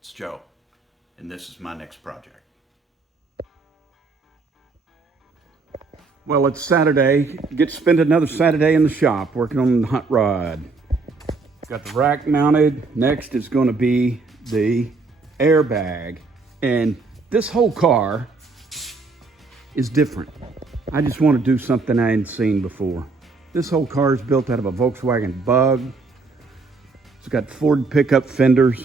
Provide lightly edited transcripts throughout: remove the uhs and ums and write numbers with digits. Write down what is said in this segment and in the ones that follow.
It's Joe, and this is my next project. Well, it's Saturday. Get to spend another Saturday in the shop working on the hot rod. Got the rack mounted. Next is going to be the airbag. And this whole car is different. I just want to do something I hadn't seen before. This whole car is built out of a Volkswagen Bug. It's got Ford pickup fenders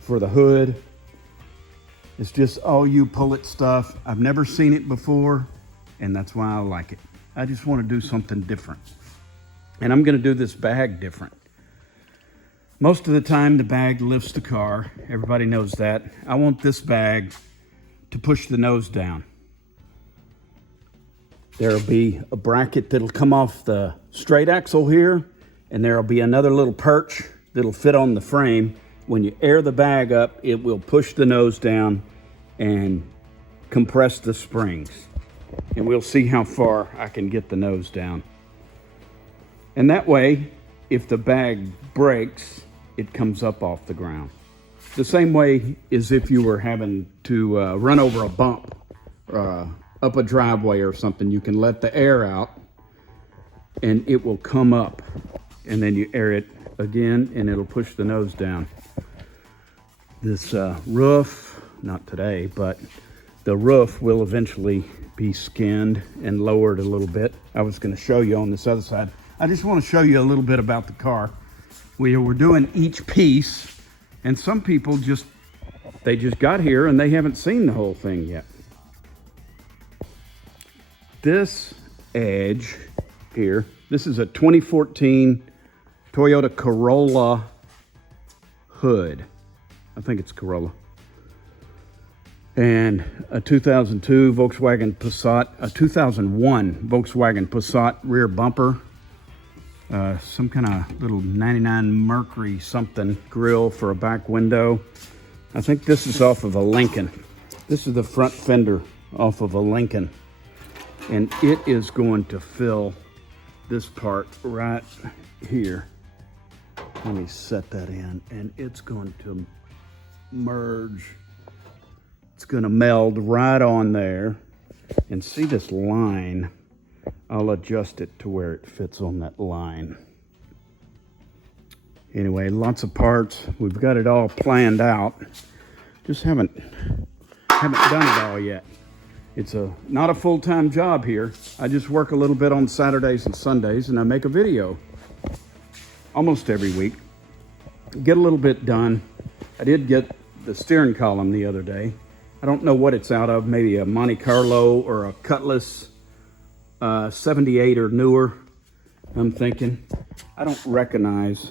for the hood. It's just all you pull it stuff. I've never seen it before, and that's why I like it. I just want to do something different. And I'm going to do this bag different. Most of the time, the bag lifts the car. Everybody knows that. I want this bag to push the nose down. There'll be a bracket that'll come off the straight axle here, and there'll be another little perch that'll fit on the frame. When you air the bag up, it will push the nose down and compress the springs. And we'll see how far I can get the nose down. And that way, if the bag breaks, it comes up off the ground. The same way as if you were having to run over a bump, up a driveway or something. You can let the air out and it will come up, and then you air it again and it'll push the nose down. This roof, not today, but the roof will eventually be skinned and lowered a little bit. I was going to show you on this other side. I just want to show you a little bit about the car. We're doing each piece, and some people just got here and they haven't seen the whole thing yet. This edge here, this is a 2014 Toyota Corolla hood. I think it's Corolla. And a 2002 Volkswagen Passat, a 2001 Volkswagen Passat rear bumper. Some kind of little 99 Mercury something grill for a back window. I think this is off of a Lincoln. This is the front fender off of a Lincoln. And it is going to fill this part right here. Let me set that in, and it's going to merge. It's going to meld right on there. And see this line? I'll adjust it to where it fits on that line. Anyway, lots of parts. We've got it all planned out. Just haven't done it all yet. It's not a full-time job here. I just work a little bit on Saturdays and Sundays, and I make a video almost every week. Get a little bit done. I did get the steering column the other day. I don't know what it's out of, maybe a Monte Carlo or a Cutlass 78 or newer, I'm thinking. I don't recognize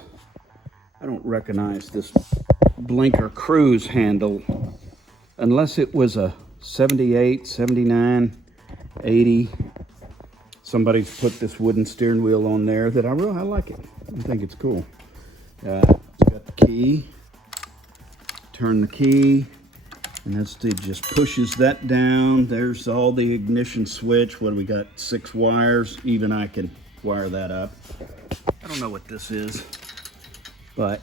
this blinker cruise handle unless it was a 78, 79, 80. Somebody's put this wooden steering wheel on there that I like it. I think it's cool. It's got the key. Turn the key, and it just pushes that down. There's all the ignition switch. What do we got? 6 wires. Even I can wire that up. I don't know what this is, but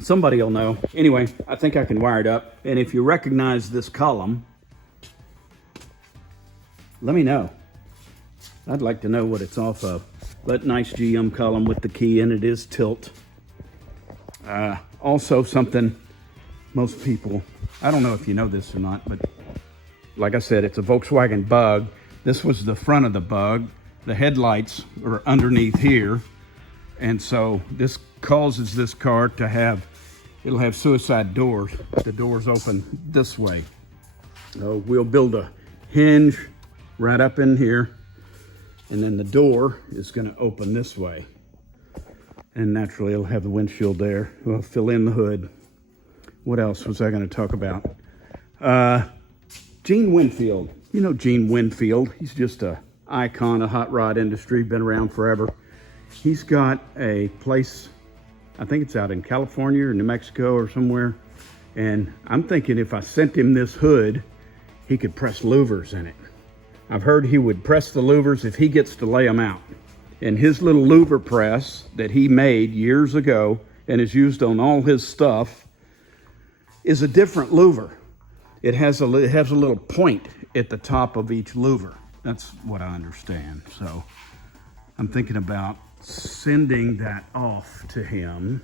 somebody will know. Anyway, I think I can wire it up. And if you recognize this column, let me know. I'd like to know what it's off of. But nice GM column with the key in it. Is tilt. Also something most people, I don't know if you know this or not, but like I said, it's a Volkswagen Bug. This was the front of the Bug. The headlights are underneath here. And so this causes this car to have, it'll have suicide doors. The doors open this way. So we'll build a hinge right up in here, and then the door is going to open this way. And naturally it'll have the windshield there. We'll fill in the hood. What else was I going to talk about? Gene Winfield. You know Gene Winfield. He's just an icon of hot rod industry, been around forever. He's got a place, I think it's out in California or New Mexico or somewhere. And I'm thinking if I sent him this hood, he could press louvers in it. I've heard he would press the louvers if he gets to lay them out. And his little louver press that he made years ago and is used on all his stuff is a different louver. It has a little point at the top of each louver. That's what I understand. So I'm thinking about sending that off to him.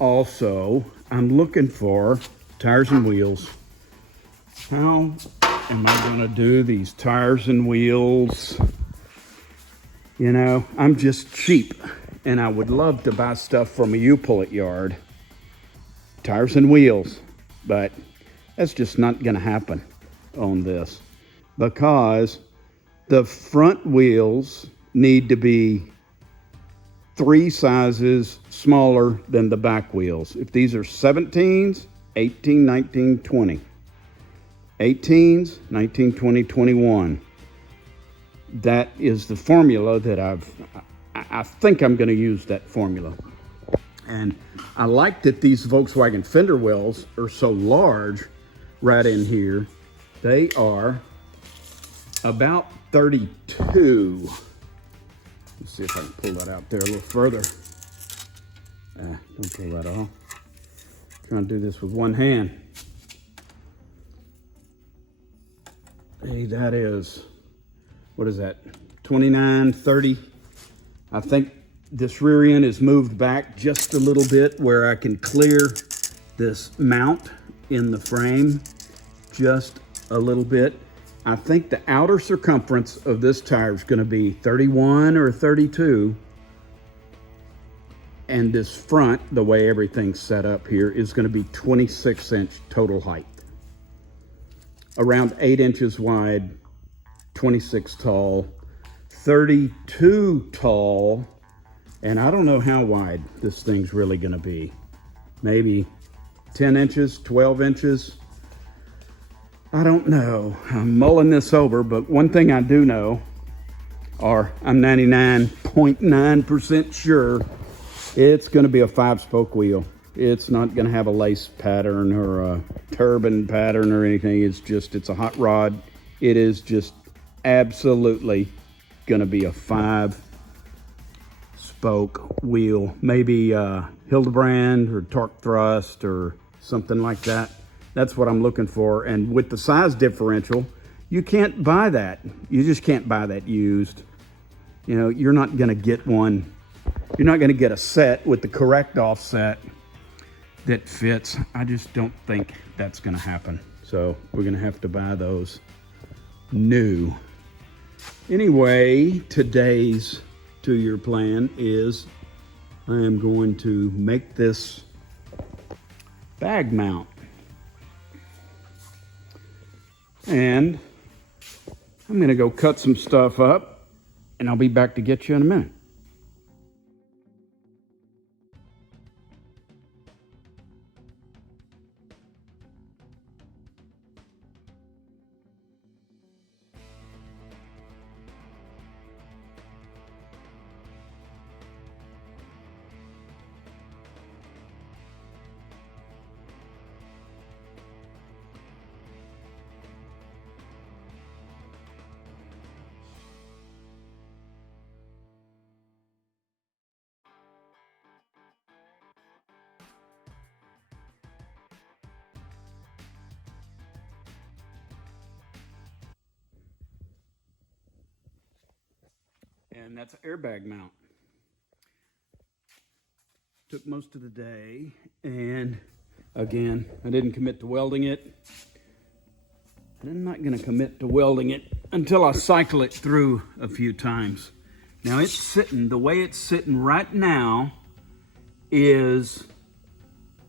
Also, I'm looking for tires and wheels. How am I gonna do these tires and wheels? You know, I'm just cheap, and I would love to buy stuff from a U-Pull-It yard. Tires and wheels, but that's just not gonna happen on this because the front wheels need to be 3 sizes smaller than the back wheels. If these are 17s, 18, 19, 20. 18s, 19, 20, 21. That is the formula that I think I'm going to use that formula. And I like that these Volkswagen fender wells are so large right in here. They are about 32. Let's see if I can pull that out there a little further. Don't pull that off. Trying to do this with one hand. Hey, that is, what is that? 29, 30. I think this rear end is moved back just a little bit where I can clear this mount in the frame just a little bit. I think the outer circumference of this tire is going to be 31 or 32. And this front, the way everything's set up here, is going to be 26-inch total height. Around 8 inches wide, 26 tall, 32 tall, and I don't know how wide this thing's really going to be. Maybe 10 inches, 12 inches. I don't know. I'm mulling this over, but one thing I do know, or I'm 99.9% sure, it's going to be a 5-spoke wheel. It's not going to have a lace pattern or a turban pattern or anything. It's a hot rod. It is just absolutely going to be a 5-spoke wheel. Maybe Hildebrand or Torque Thrust or something like that. That's what I'm looking for. And with the size differential, you can't buy that. You just can't buy that used. You know, you're not going to get one. You're not going to get a set with the correct offset that fits. I just don't think that's going to happen. So we're going to have to buy those new. Anyway, today's 2-year plan is I am going to make this bag mount. And I'm going to go cut some stuff up, and I'll be back to get you in a minute. And that's an airbag mount. Took most of the day, and again, I didn't commit to welding it. And I'm not going to commit to welding it until I cycle it through a few times. Now it's sitting, the way it's sitting right now is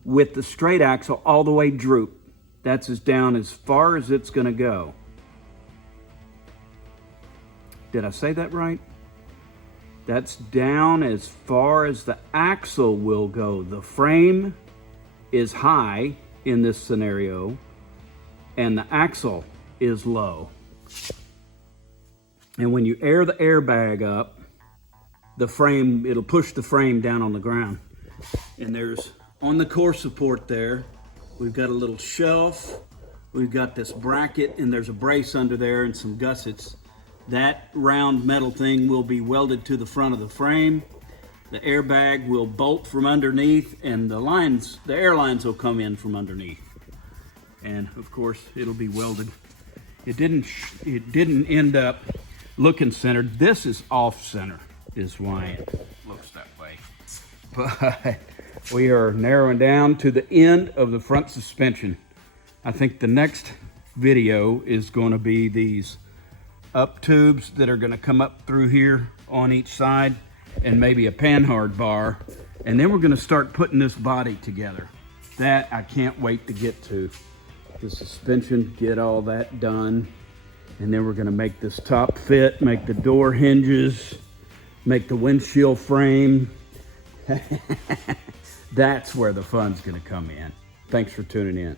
with the straight axle all the way drooped. That's as down as far as it's going to go. Did I say that right? That's down as far as the axle will go. The frame is high in this scenario, and the axle is low. And when you air the airbag up, the frame, it'll push the frame down on the ground. And there's, on the core support there, we've got a little shelf, we've got this bracket, and there's a brace under there and some gussets. That round metal thing will be welded to the front of the frame. The airbag will bolt from underneath, and the air lines will come in from underneath. And of course, it'll be welded. It didn't end up looking centered. This is off center, is why it looks that way. But we are narrowing down to the end of the front suspension. I think the next video is going to be these up tubes that are going to come up through here on each side, and maybe a panhard bar, and then we're going to start putting this body together. That I can't wait to get to. The suspension, get all that done, and then we're going to make this top fit, make the door hinges, make the windshield frame. That's where the fun's going to come in. Thanks for tuning in.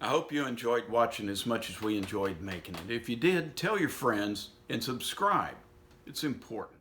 I hope you enjoyed watching as much as we enjoyed making it. If you did, tell your friends and subscribe. It's important.